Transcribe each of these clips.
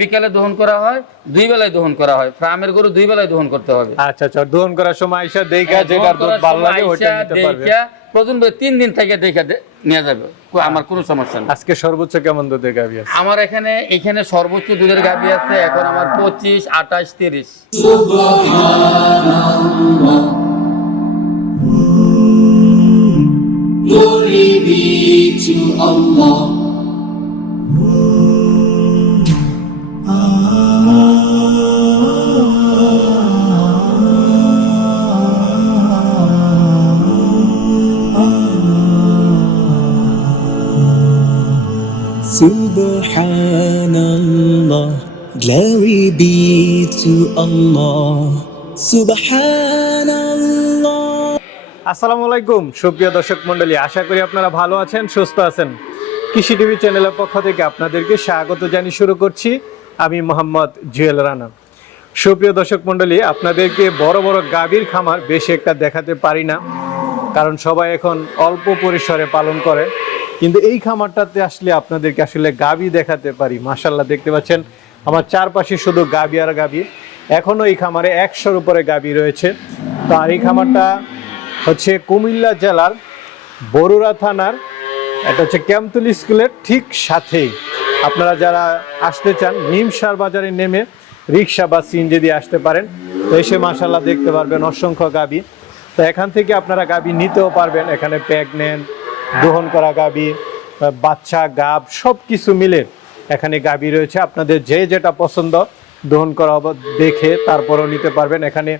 বিকালে দহন করা হয় দুই বেলায় দহন করা হয়। ফার্মের গরু দুই বেলায় দহন করতে হবে। আচ্ছা আচ্ছা দোহন করার সময় আইসা দেখা হ্যাঁ, যেটার দহন দুধ ভালো লাগে আইসা, নিতে পারবে। প্রথম তিন দিন থেকে দেখা নিয়ে যাবে। আমার কোনো সমস্যা নেই। আজকে সর্বোচ্চ কেমন দুধের গাভী আছে? আমার এখানে এখানে সর্বোচ্চ দুধের গাভী আছে এখন আমার পঁচিশ আঠাশ তিরিশ। Glory be to Allah. Be to Allah. Subhanallah. আসসালামু আলাইকুম, সুপ্রিয় দর্শক মণ্ডলী, আশা করি আপনারা ভালো আছেন, সুস্থ আছেন কৃষি টিভি চ্যানেলের পক্ষ থেকে আপনাদেরকে স্বাগত জানিয়ে শুরু করছি আমি মোহাম্মদ জুয়েল রানা সুপ্রিয় দর্শক মণ্ডলী, আপনাদেরকে বড় বড় গাভীর খামার বেশি একটা দেখাতে পারি না, কারণ সবাই এখন অল্প পরিসরে পালন করে কিন্তু এই খামারটাতে আসলে আপনাদেরকে আসলে গাভী দেখাতে পারি মাসাল্লাহ দেখতে পাচ্ছেন আমার চারপাশে শুধু গাভী আর গাভী এখনও এই খামারে একশোর উপরে গাভী রয়েছে। তো আর এই খামারটা হচ্ছে কুমিল্লা জেলার বরুড়া থানার, এটা হচ্ছে ক্যাম্পতুল স্কুলের ঠিক সাথেই। আপনারা যারা আসতে চান নিমসার বাজারে নেমে রিক্সা বা সিএনজি দিয়ে আসতে পারেন। তো এসে মাসাল্লাহ দেখতে পারবেন অসংখ্য গাবি। তো এখান থেকে আপনারা গাবি নিতেও পারবেন। এখানে প্রেগনেন্ট গ্রহণ করা গাবি, বাচ্চা, গাব সব কিছু মিলে এখানে গাবি রয়েছে। আপনাদের যে যেটা পছন্দ দহন করা দেখে তারপরেও নিতে পারবেন। এখানে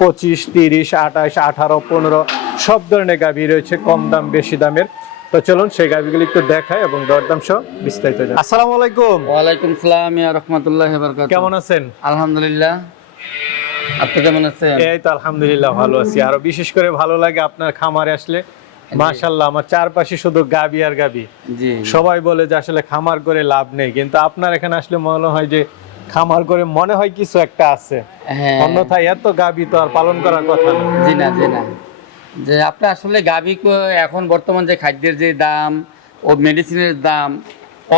পঁচিশ তিরিশ আঠাশ আঠারো পনেরো সব ধরনের গাভী রয়েছে কম দাম বেশি দামের। তো চলুন সেই গাভীগুলি একটু দেখায় এবং দরদাম সহ বিস্তারিত। আসসালামু আলাইকুম। ওয়ালাইকুম সালাম ইয়া রহমতুল্লাহ বরকাত কেমন আছেন? আলহামদুলিল্লাহ। আপনি কেমন আছেন? এই তো আলহামদুলিল্লাহ ভালো আছি। আরও বিশেষ করে ভালো লাগে আপনার খামারে আসলে। মাশাল্লাহ আমার চারপাশে শুধু গাবি আর গাবি। সবাই বলে যে আসলে খামার করে লাভ নেই কিন্তু আপনার এখানে আসলে মনে হয় যে খামার করে মনে হয় কিছু একটা আছে। হ্যাঁ। অন্যথায় এত গাবি তো আর পালন করার কথা না। জি না জি না। যে আপনি আসলে গাভী এখন বর্তমান যে খাদ্যের যে দাম ও মেডিসিনের দাম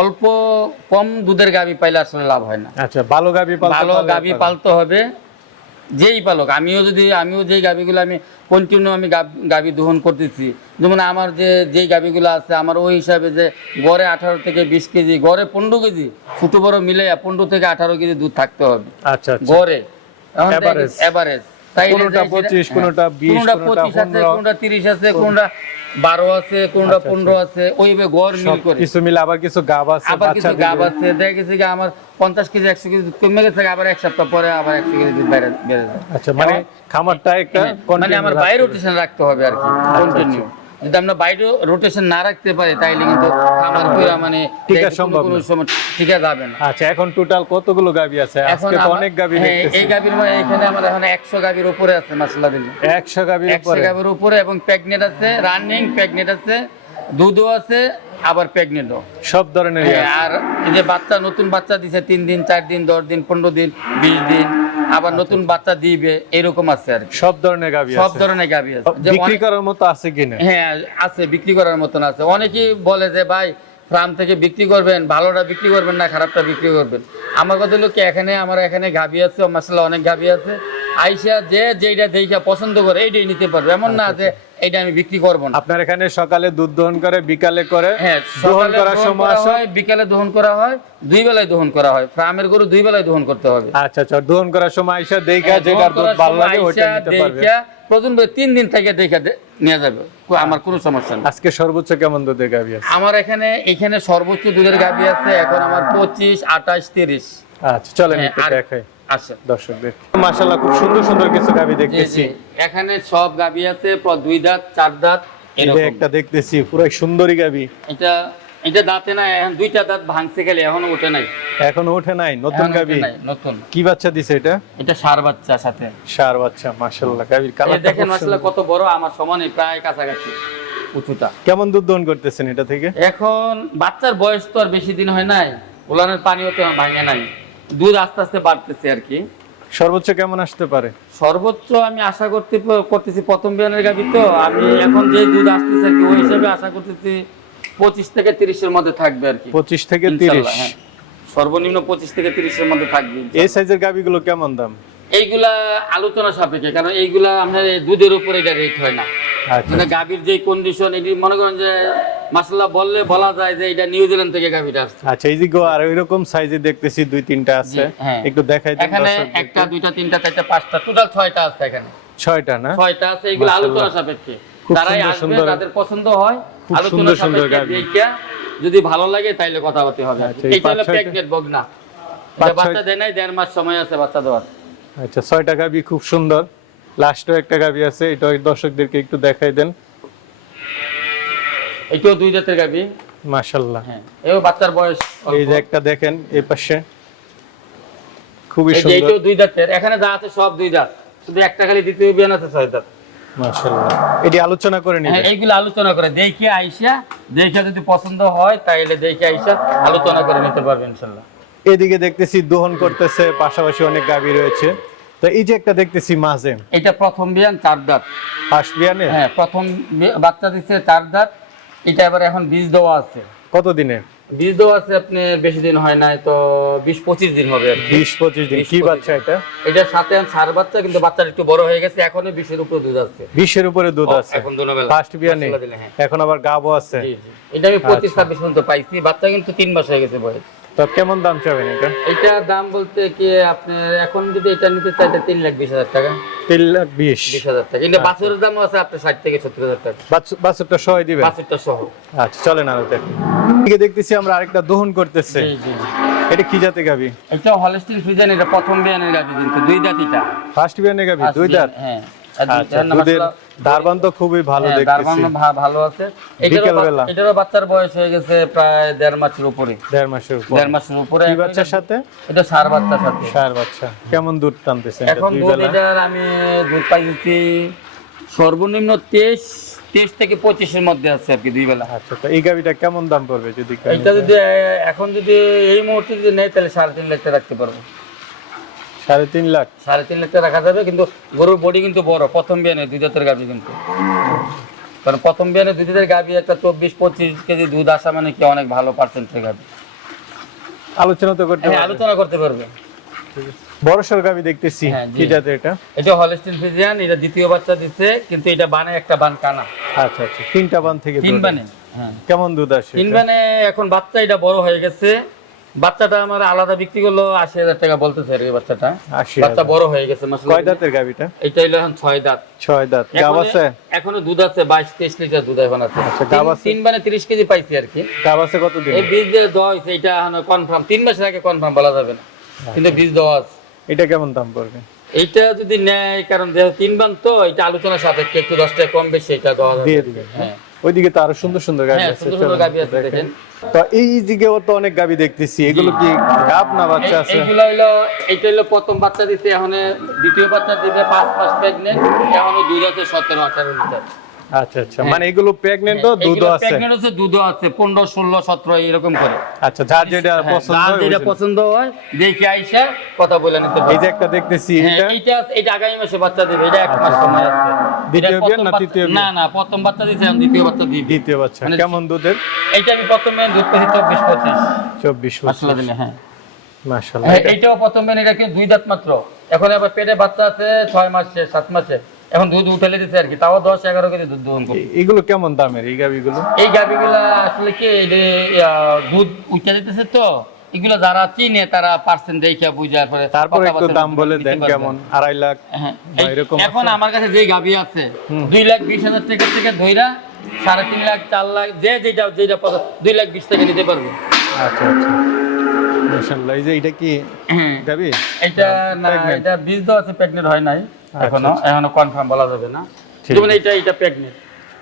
অল্প কম দুধের গাভী পাইলে আসলে লাভ হয় না। আচ্ছা ভালো গাবি ভালো গাভী পালতে হবে। যেই পালক আমিও যদি আমিও যেই গাভীগুলো আমি কন্টিনিউ আমি গাভি দহন করতেছি যেমন আমার যে যেই গাভীগুলো আছে আমার ওই হিসাবে যে গড়ে আঠারো থেকে বিশ কেজি গড়ে পনেরো কেজি ছোটো বড় মিলে পনেরো থেকে আঠারো কেজি দুধ থাকতে হবে। আচ্ছা আচ্ছা। গড়ে। এভারেজ কোনোটা 25, কোনোটা 20, কোনটা পঁচিশ আছে কোনটা তিরিশ আছে কোনটা বারো আছে কোনটা আচ্ছা, পনেরো আছে ওইভাবে গড় মিল করে। কিছু মিলে আবার কিছু গাব আছে আবার কিছু গাব আছে দেখা গেছে কি আমার পঞ্চাশ কেজি একশো কেজি কমে গেছে আবার এক সপ্তাহ পরে আবার একশো কেজি বেড়ে বেড়ে যায়। আচ্ছা মানে খামারটা একটা হ্যাঁ, মানে আমার বাইরে। রোটেশন রাখতে হবে। আর কি কন্টিনিউ যদি আমরা বাইরে রোটেশন না রাখতে পারি তাইলে কিন্তু মানে টিকা সম্ভব কোনো সময় টিকা যাবে না। আচ্ছা এখন টোটাল কতগুলো গাবি আছে? আজকে তো অনেক গাবি হ্যাঁ, দেখতেছি। এই গাভীর মানে এখানে আমার এখন একশো গাবির উপরে আছে মাশাআল্লাহ দিন 100 গাবির উপরে? গাভীর উপরে এবং প্রেগনেন্ট আছে রানিং প্রেগনেন্ট আছে দুধও আছে আবার প্রেগনেন্টও সব ধরনের হ্যাঁ। আর এই যে বাচ্চা নতুন বাচ্চা দিছে তিন দিন চার দিন দশ দিন পনেরো দিন বিশ দিন আবার নতুন বাচ্চা দিবে এরকম আছে আর সব ধরনের গাবি সব ধরনের গাভী আছে। বিক্রি করার মতো আছে কিনা হ্যাঁ আছে বিক্রি করার মতন আছে। অনেকেই বলে যে ভাই ফার্ম থেকে বিক্রি করবেন ভালোটা বিক্রি করবেন না খারাপটা বিক্রি করবেন। আমার কথা হলো কি এখানে আমার এখানে গাভী আছে মাসাল্লাহ অনেক গাভী আছে। আইসা যে যেইটা দেখা পছন্দ করে এইটাই নিতে পারবে। এমন না যে এইটা আমি বিক্রি করব না। আপনার এখানে সকালে দুধ দহন করে বিকালে করে হ্যাঁ দহন করার সময় হয় বিকালে দহন করা হয় দুই বেলায় দহন করা হয়। ফার্মের গরু দুই বেলায় দহন করতে হবে। আচ্ছা আচ্ছা দহন করার সময় আইসা দেখা হ্যাঁ, যেটার দহন দুধ ভালো লাগে ওইটা নিতে পারবে। প্রথম তিন দিন থেকে দেখা নিয়ে যাবে। আমার কোনো সমস্যা নেই। আজকে সর্বোচ্চ কেমন দুধের গাবি আছে? আমার এখানে এখানে সর্বোচ্চ দুধের গাভী আছে এখন আমার পঁচিশ আঠাশ তিরিশ। আচ্ছা চলেন হ্যাঁ, একটু দেখাই। আছে দর্শকদের। মাশাআল্লাহ খুব সুন্দর সুন্দর কিছু গাবি দেখতেছি। এখানে সব গাভী আছে দুই দাঁত চার দাঁত এই যে এরকম। একটা দেখতেছি পুরো সুন্দরী গাবি। এটা এটা দাঁতে নাই এখন দুইটা দাঁত ভাঙছে গেলে এখনও ওঠে নাই। এখনও ওঠে নাই নতুন গাবি? নতুন। কি বাচ্চা দিছে এটা? এটা সার বাচ্চা সাথে। সার বাচ্চা মাশাআল্লাহ গাবির দেখেন কত বড় আমার সমানে প্রায় কাছাকাছি উঁচুটা। কেমন দুধ দহন করতেছেন এটা থেকে? এখন বাচ্চার বয়স তো আর বেশি দিন হয় নাই উলানের পানিও তো ভাঙে নাই। দুধ আস্তে আস্তে বাড়তেছে আর কি। সর্বোচ্চ কেমন আসতে পারে? সর্বোচ্চ আমি আশা করতে করতেছি প্রথম বিয়ানের গাভি তো। আমি এখন যে দুধ আসতেছে আর কি ওই হিসাবে আশা করতেছি পঁচিশ থেকে তিরিশের মধ্যে থাকবে আর কি। পঁচিশ থেকে তিরিশ? হ্যাঁ। সর্বনিম্ন পঁচিশ থেকে তিরিশের মধ্যে থাকবে এই সাইজের গাভীগুলো কেমন দাম? এইগুলা আলোচনা সাপেক্ষে কারণ এইগুলা আপনার দুধের উপরে এটা রেট হয় না। আচ্ছা। মানে গাভীর যে কন্ডিশন এটি মনে করেন যে মাসাল্লাহ বললে বলা যায় যে এটা নিউজিল্যান্ড থেকে গাভীটা আসছে। আচ্ছা এই যে আর ওইরকম সাইজে দেখতেছি দুই তিনটা আছে। হ্যাঁ। একটু দেখাই দেন এখানে একটা দুইটা তিনটা চারটা পাঁচটা টোটাল ছয়টা আছে এখানে। ছয়টা না? ছয়টা আছে এগুলো আলোচনা সাপেক্ষে। তারাই আসবে তাদের পছন্দ হয় আলোচনা সাপেক্ষে। যদি ভালো লাগে তাইলে কথা বলতে হবে। আচ্ছা, এটা হলো প্রেগনেন্ট বগনা বাচ্চা দেয় নাই দেড় মাস সময় আছে বাচ্চা দেওয়ার। আচ্ছা ছয়টা গাবি খুব সুন্দর। লাস্টও একটা গাবি আছে এটা দর্শকদেরকে একটু দেখাই দেন। এটাও দুই জাতের গাভী মাশাল্লাহ হ্যাঁ এও বাচ্চার বয়স এই যে একটা দেখেন এই পাশে। খুবই এই যে সুন্দর। এইটাও দুই জাতের। এখানে যা আছে সব দুই জাত। শুধু একটা খালি দ্বিতীয় বিয়ান আছে ছয় জাত। মাশাল্লাহ এটি আলোচনা করে হ্যাঁ নিবেন এইগুলো আলোচনা করে। দেখে আইসা দেখে যদি পছন্দ হয় তাইলে দেখে আইসা আলোচনা করে নিতে পারবেন ইনশাল্লাহ এদিকে দেখতেছি দোহন করতেছে পাশাপাশি অনেক গাবি রয়েছে। তো এই যে একটা দেখতেছি মাঝে এটা প্রথম বিয়ান চার দাঁত। ফার্স্ট বিয়ানে? হ্যাঁ প্রথম বাচ্চা দিচ্ছে চার দাঁত। এটা এবার এখন বীজ দেওয়া আছে। কত দিনে? বীজ দেওয়া আছে আপনি বেশি দিন হয় নাই তো বিশ পঁচিশ দিন হবে বিশ পঁচিশ দিন। কি বাচ্চা এটা? এটা সাথে সার বাচ্চা কিন্তু বাচ্চাটা একটু বড় হয়ে গেছে এখনও বিশের উপরে দুধ আছে। বিশের উপরে দুধ আছে। এখন দুনোবেলা। ফার্স্ট হ্যাঁ। এখন আবার গাবও আছে। এটা আমি পঁচিশ আচ্ছা। ছাব্বিশ পর্যন্ত পাইছি বাচ্চা কিন্তু তিন মাস হয়ে গেছে বয়স। তো কেমন দাম চাবেন এটা? এটা দাম বলতে কি আপনি এখন যদি এটা নিতে চাই এটা তিন লাখ বিশ হাজার টাকা। তিন লাখ বিশ? বিশ হাজার টাকা। কিন্তু বাছুরের দাম আছে আপনার ষাট থেকে সত্তর হাজার টাকা। দিবেন? বাছুরটা সহ। আচ্ছা চলেন আরও দেখতেছি আমরা আরেকটা দহন করতেছে। জি জি জি। এটা কি জাতে গাবি এটা হলস্টিন এটা প্রথম বিয়ানের গাবি কিন্তু দুই দাঁত ফার্স্ট বিয়ানে গাবি দুই দাঁত হ্যাঁ। আচ্ছা এটার নাম দুধের দারবান তো খুবই ভালো হ্যাঁ, দেখতেছি। দারবান ভালো আছে। বিকেলবেলা। এটারও বাচ্চার বয়স হয়ে গেছে প্রায় দেড় মাসের উপরে। দেড় মাসের উপর। দেড় মাসের উপরে। কি বাচ্চার সাথে? এটা সার বাচ্চার সাথে। সার বাচ্চা। কেমন দুধ টানতেছে এখন দুধ এটার আমি দুধ পাইছি সর্বনিম্ন তেইশ তেইশ থেকে পঁচিশের মধ্যে আছে আর কি দুই বেলা। আচ্ছা তো এই গাবিটা কেমন দাম পড়বে যদি নিতে? যদি এখন যদি এই মুহূর্তে যদি নেই তাহলে সাড়ে তিন লাখ রাখতে পারব। সাড়ে তিন লাখ। সাড়ে তিন লাখ টাকা রাখা যাবে কিন্তু গরুর বডি কিন্তু বড় প্রথম বিয়ানে দুই জাতের গাভি কিন্তু। কারণ প্রথম বিয়ানে দুই জাতের গাভি একটা চব্বিশ পঁচিশ কেজি দুধ আসা মানে কি অনেক ভালো পার্সেন্টের গাভি। আলোচনা তো করতে হ্যাঁ আলোচনা করতে পারবে। বড় সর দেখতেছি হ্যাঁ। কি জাতে এটা? এটা হলস্টিন ফিজিয়ান এটা দ্বিতীয় বাচ্চা দিচ্ছে কিন্তু এটা বানে একটা বান কানা। আচ্ছা আচ্ছা তিনটা বান থেকে তিন বানে হ্যাঁ। কেমন দুধ আসে তিন বানে এখন বাচ্চা এটা বড় হয়ে গেছে। বাচ্চাটা আমার আলাদা বিক্রি করল আশি হাজার টাকা বলতেছে আর কি বাচ্চাটা। বাচ্চা বড় হয়ে গেছে। কয় দাঁতের গাবিটা এটা হলো এখন ছয় দাঁত। ছয় দাঁত। গাব এখনো- আছে? এখনও দুধ আছে বাইশ তেইশ লিটার দুধ এখন আছে। আচ্ছা, গাব তিন- আছে? তিন মানে তিরিশ কেজি পাইছি আর কি। গাব আছে কতদিন? এই বীজ দিয়ে দেওয়া হয়েছে এটা কনফার্ম তিন মাসের আগে কনফার্ম বলা যাবে না। কিন্তু বীজ দেওয়া আছে। এটা কেমন দাম পড়বে? এইটা যদি নেয় কারণ যেহেতু তিন বান তো এটা আলোচনা সাপেক্ষে একটু দশ টাকা কম বেশি এটা দেওয়া যাবে। দিয়ে দিবেন হ্যাঁ। ওইদিকে তো আরও সুন্দর সুন্দর গাবি হ্যাঁ, আছে সুন্দর দেখেন। তো এই দিকে তো অনেক গাবি দেখতেছি এগুলো কি গাব না বাচ্চা আছে? এগুলো হইল এটা হইল প্রথম বাচ্চা দিতে এখন দ্বিতীয় বাচ্চা দিবে পাঁচ মাস প্রেগনেন্ট এখন দুধ আছে সতেরো আঠারো লিটার। আচ্ছা আচ্ছা। মানে এগুলো দুধও আছে? দুধও আছে পনেরো ষোলো সতেরো এরকম করে। আচ্ছা যার যেটা হ্যাঁ, পছন্দ হয় যেটা পছন্দ হয় দেখে আইসা কথা বলে নিতে এই যে একটা দেখতেছি হ্যাঁ, এটা এটা আগামী মাসে বাচ্চা দিবে এটা এক মাস সময় আছে। দ্বিতীয় এটা না তৃতীয় না না প্রথম বাচ্চা আমি দ্বিতীয় বাচ্চা দিই। দ্বিতীয় বাচ্চা। মানে- কেমন দুধের? এইটা আমি প্রথমে দুধ পেয়েছি চব্বিশ পঁচিশ। চব্বিশ আসলে দিলে হ্যাঁ। মাসাল্লাহ হ্যাঁ, এইটাও প্রথমে এটা কি দুই দাঁত মাত্র? এখন আবার পেটে বাচ্চা আছে ছয় মাসে সাত মাসে। এখন দুধ উঠেলে দিচ্ছে আর কি তাও দশ এগারো কেজি দুধ দহন করবে এগুলো কেমন দামের এই গাবিগুলো এই গাভিগুলা আসলে কি দুধ উঠে দিতেছে তো এগুলো যারা চিনে তারা পার্সেন্ট দেখে বুঝার পরে তারপর একটু দাম বলে দেন কেমন আড়াই লাখ হ্যাঁ, এই- এরকম এখন আমার কাছে যে গাভি আছে দুই লাখ বিশ হাজার টাকা থেকে ধইরা সাড়ে তিন লাখ চার লাখ যে যেটা যেটা দুই লাখ বিশ টাকা নিতে পারবে। আচ্ছা আচ্ছা। মাশাআল্লাহ এই যে এটা কি হ্যাঁ। এটা না এটা বীজ দেওয়া আছে প্রেগনেন্ট হয় নাই। এখনও এখনও কনফার্ম বলা যাবে না। যেমন এটা এটা প্রেগনেন্ট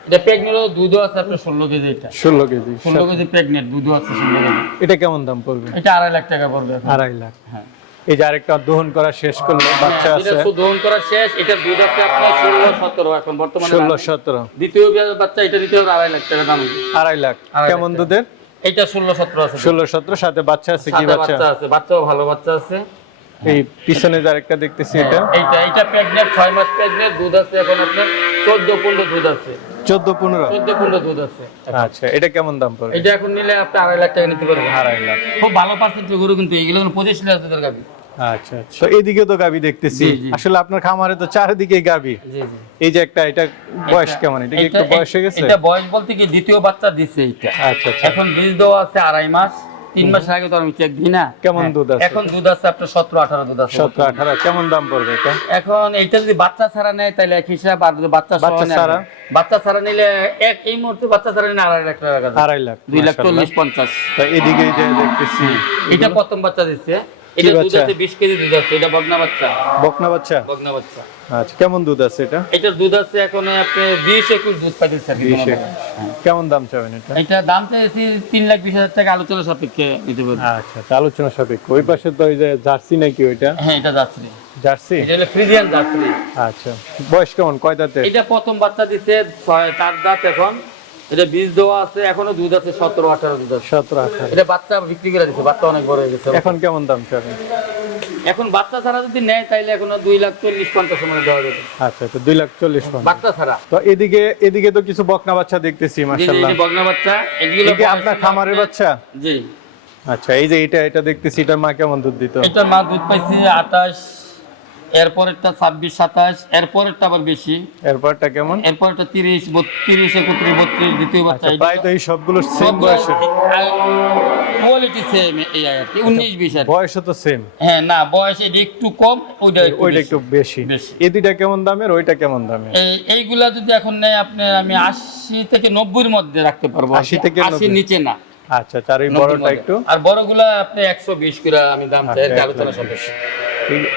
এটা প্রেগনেন্ট দুধও আছে আপনার ষোলো কেজি এটা। ষোলো কেজি ষোলো কেজি প্রেগনেন্ট দুধও আছে ষোলো কেজি। এটা কেমন দাম পড়বে? এটা আড়াই লাখ টাকা পড়বে আড়াই লাখ। হ্যাঁ। এই যে আরেকটা দহন করা শেষ করল বাচ্চা আছে। শুধু দহন করা শেষ এটার দুধ আছে আপনার ষোলো সতেরো এখন বর্তমানে। ষোলো সতেরো। দ্বিতীয় বিয়ার বাচ্চা এটা দিতে হবে আড়াই লাখ টাকা দাম। আড়াই লাখ। কেমন। দুধের? এটা ষোলো সতেরো আছে। ষোলো সতেরো সাথে বাচ্চা আছে কি বাচ্চা আছে বাচ্চাও ভালো বাচ্চা আছে। এই পিছনে যে আরেকটা দেখতেছি এটা। এইটা প্রেগনেন্ট ছয় মাস প্রেগনেন্ট দুধ আছে এখন আপনার চোদ্দ পনেরো দুধ আছে। চোদ্দ পনেরো? চোদ্দ পনেরো দুধ আছে। আচ্ছা এটা কেমন দাম পড়বে? এটা এখন নিলে আপনি আড়াই লাখ টাকা নিতে পারবেন। আড়াই লাখ। খুব ভালো পার্সেন্টের গরু কিন্তু এগুলো কিন্তু পঁচিশ লিটার দুধের গাবি আচ্ছা আচ্ছা। তো এদিকে তো গাবি দেখতেছি। আসলে আপনার খামারে তো চারিদিকে গাবি জি জি। এই যে একটা এটা বয়স কেমন? এটা কি একটু বয়স হয়ে গেছে? এটা বয়স বলতে কি দ্বিতীয় বাচ্চা দিচ্ছে এটা আচ্ছা আচ্ছা। এখন বীজ দেওয়া আছে আড়াই মাস। তিন মাস আগে তো আমি চেক দিই না। কেমন হ্যাঁ, দুধ আছে? এখন দুধ আছে আপনার সতেরো আঠারো দুধ আছে। সতেরো আঠারো কেমন দাম পড়বে এটা? এখন এইটা যদি বাচ্চা ছাড়া নেয় তাহলে এক হিসাব আর বাচ্চা বাচ্চা ছাড়া? বাচ্চা ছাড়া নিলে এক এই মুহূর্তে বাচ্চা ছাড়া নিলে আড়াই লাখ টাকা আড়াই লাখ দুই লাখ চল্লিশ পঞ্চাশ। তো এদিকে যে দেখতেছি এটা প্রথম বাচ্চা দিচ্ছে। এটা দুধ আছে বিশ কেজি দুধ আছে এটা বগনা বাচ্চা। বকনা বাচ্চা? বগনা বাচ্চা। আচ্ছা কেমন দুধ আছে এটা? এটার দুধ আছে এখন আপনি বিশ একুশ দুধ পাইতেছে আর কি বিশ কোনো একুশ। কেমন দাম চাবেন এটা? এটা দাম চাইছি তিন লাখ বিশ হাজার টাকা আলোচনা সাপেক্ষে নিতে পারবে। আচ্ছা আচ্ছা, আলোচনা সাপেক্ষ। ওই পাশে তো ওই যে জার্সি নাকি ওইটা? হ্যাঁ এটা জার্সি। এটা হলো ফ্রিজিয়ান যাত্রী আচ্ছা বয়স কেমন? কয় দাঁতে এটা প্রথম বাচ্চা দিচ্ছে চার দাঁত এখন এটা বীজ দেওয়া আছে এখনও দুধ আছে সতেরো আঠারো দুধ আছে। সতেরো আঠারো। এটা বাচ্চা বিক্রি করে দিচ্ছে বাচ্চা অনেক বড় হয়ে গেছে। এখন কেমন দাম এখন? বাচ্চা ছাড়া যদি নেয় তাইলে এখনও দুই লাখ চল্লিশ পঞ্চাশ সময় দেওয়া যাবে। আচ্ছা তো দুই লাখ চল্লিশ বাচ্চা ছাড়া। তো এদিকে এদিকে তো কিছু বকনা বাচ্চা দেখতেছি এই যে বাচ্চা। এগুলো আপনার খামারের বাচ্চা? জি। আচ্ছা এই যে এটা এটা দেখতেছি এটার মা কেমন দুধ দিত? এটার মা দুধ পাইছে আঠাশ এরপরেরটা ছাব্বিশ সাতাশ এরপরেরটা আবার বেশি। এরপরটা কেমন? এরপরটা তিরিশ বত্রিশ একত্রিশ বত্রিশ দ্বিতীয় বাচ্চা। আচ্ছা প্রায় তো এই সবগুলো সেম বয়সের কোয়ালিটি সেম এই আর কি উনিশ বিশ আর কি। বয়সও তো সেম হ্যাঁ না বয়স এটা একটু কম ওইটা ওইটা একটু বেশি। এই দুইটা কেমন দামের ওইটা কেমন দামের? এই এইগুলা যদি এখন নেয় আপনি আমি আশি থেকে নব্বইয়ের মধ্যে রাখতে পারব। 80 থেকে আশির নিচে না। আচ্ছা তার 90 বড়টা একটু। আর বড়গুলা আপনি একশো বিশ করে আমি দাম চাই আচ্ছা, আলোচনা এই-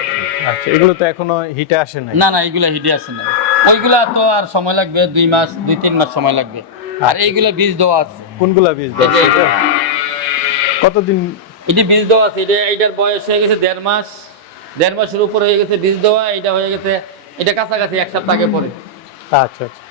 আচ্ছা এগুলো তো এখনও হিটে আসে নাই? না না এইগুলা হিডে আসে না ওইগুলা তো আর সময় লাগবে দুই মাস দুই তিন মাস সময় লাগবে। আর এইগুলা বীজ দেওয়া আছে। কোনগুলা বীজ দাও এই কতদিন? এটি বীজ দেওয়া আছে এটা এটার বয়স হয়ে গেছে দেড় মাস। দেড় মাসের উপর হয়ে গেছে বীজ দেওয়া এটা হয়ে গেছে এটা কাছাকাছি এক সপ্তাহ আগে পরে। আচ্ছা আচ্ছা।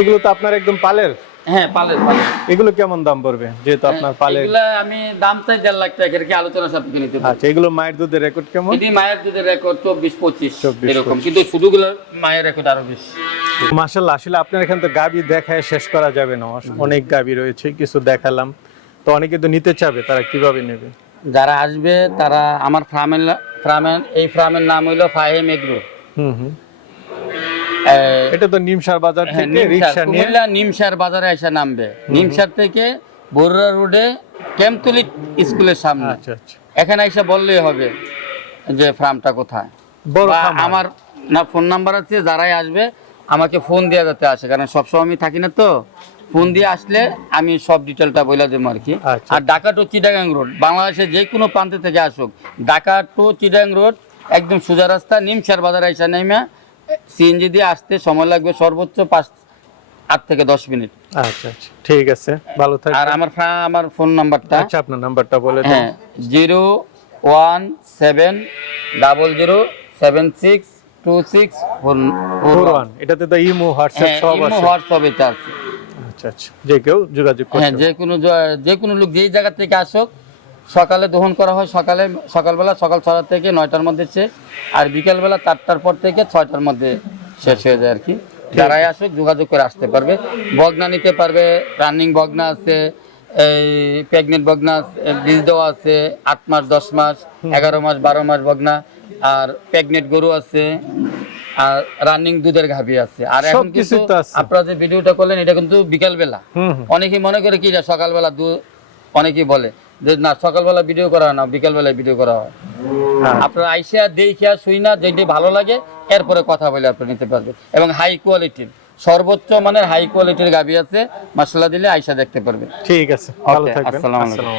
এগুলো তো আপনার একদম পালের? হ্যাঁ পালের পালের এগুলো কেমন দাম পড়বে? যেহেতু আপনার পালের এগুলা আমি দাম চাই দেড় লাখ টাকা কি আলোচনা সাপেক্ষে নিতে আচ্ছা এগুলো মায়ের দুধের রেকর্ড কেমন? এটি মায়ের দুধের রেকর্ড চব্বিশ পঁচিশ এরকম। কিন্তু শুধুগুলো মায়ের রেকর্ড আরও বেশি। মাশাল্লাহ আসলে আপনার এখানে তো গাবি দেখায় শেষ করা যাবে না। অনেক গাবি রয়েছে কিছু দেখালাম। তো অনেকে তো নিতে চাবে তারা কীভাবে নেবে? যারা আসবে তারা আমার ফার্মের ফার্মের এই ফার্মের নাম হইল ফাহিম এগ্রো। হুম হুম। এটা তো নিমসার বাজার হ্যাঁ, থেকে রিক্সা নিয়ে। কুমিল্লা নিমসার বাজারে এসে নামবে। নিমসার থেকে বরুড়া রোডে ক্যাম্পতুলি স্কুলের সামনে। আচ্ছা আচ্ছা। এখানে এসে বললেই হবে যে ফার্মটা কোথায়। বড় আমার না ফোন নাম্বার আছে যারাই আসবে আমাকে ফোন দিয়ে যাতে আসে। কারণ সবসময় আমি থাকি না তো। ফোন দিয়ে আসলে আমি সব ডিটেলটা বলে দেবো আর কি। আচ্ছা। আর ঢাকা টু চিটাগাং রোড বাংলাদেশের যে কোনো প্রান্ত থেকে আসুক। ঢাকা টু চিটাগাং রোড একদম সোজা রাস্তা নিমসার বাজারে এসে নেমে সিএনজি দিয়ে আসতে সময় লাগবে সর্বোচ্চ পাঁচ আট থেকে দশ মিনিট। আচ্ছা আচ্ছা ঠিক আছে ভালো আর আমার আমার ফোন নাম্বারটা আচ্ছা আপনার নাম্বারটা বলে দেন। হ্যাঁ zero one seven double zero seven six two six four one. এটাতে তো ইমো হোয়াটসঅ্যাপ হ্যাঁ সব ইমো আছে। হোয়াটসঅ্যাপ এটা আছে। আচ্ছা আচ্ছা যে কেউ যোগাযোগ হ্যাঁ যে কোনো যে কোনো লোক যেই জায়গা থেকে আসুক সকালে দহন করা হয় সকালে সকালবেলা সকাল ছটা থেকে নয়টার মধ্যে শেষ আর বিকেলবেলা চারটার পর থেকে ছয়টার মধ্যে শেষ হয়ে যায় আর কি। যারাই আসুক যোগাযোগ করে আসতে পারবে। বগনা নিতে পারবে রানিং বগনা আছে এই প্রেগনেন্ট বগনা বীজ দেওয়া আছে আট মাস দশ মাস এগারো মাস বারো মাস বগনা আর প্রেগনেন্ট গরু আছে আর রানিং দুধের গাভী আছে। আর এখন কিন্তু আছে। আপনারা যে ভিডিওটা করলেন এটা কিন্তু বিকাল বেলা হুম হুম। অনেকেই মনে করে কি সকালবেলা দু অনেকেই বলে। যে না সকালবেলা ভিডিও করা হয় না বিকালবেলায় ভিডিও করা হয়। হ্যাঁ। আপনার আইসা দেখিয়া শুই না যেটি ভালো লাগে এরপরে কথা বলে আপনি নিতে পারবেন। এবং হাই কোয়ালিটির সর্বোচ্চ মানের হাই কোয়ালিটির গাভী আছে মশলা দিলে আইসা দেখতে পারবে ঠিক আছে ভালো থাকবেন। আসসালামু আলাইকুম।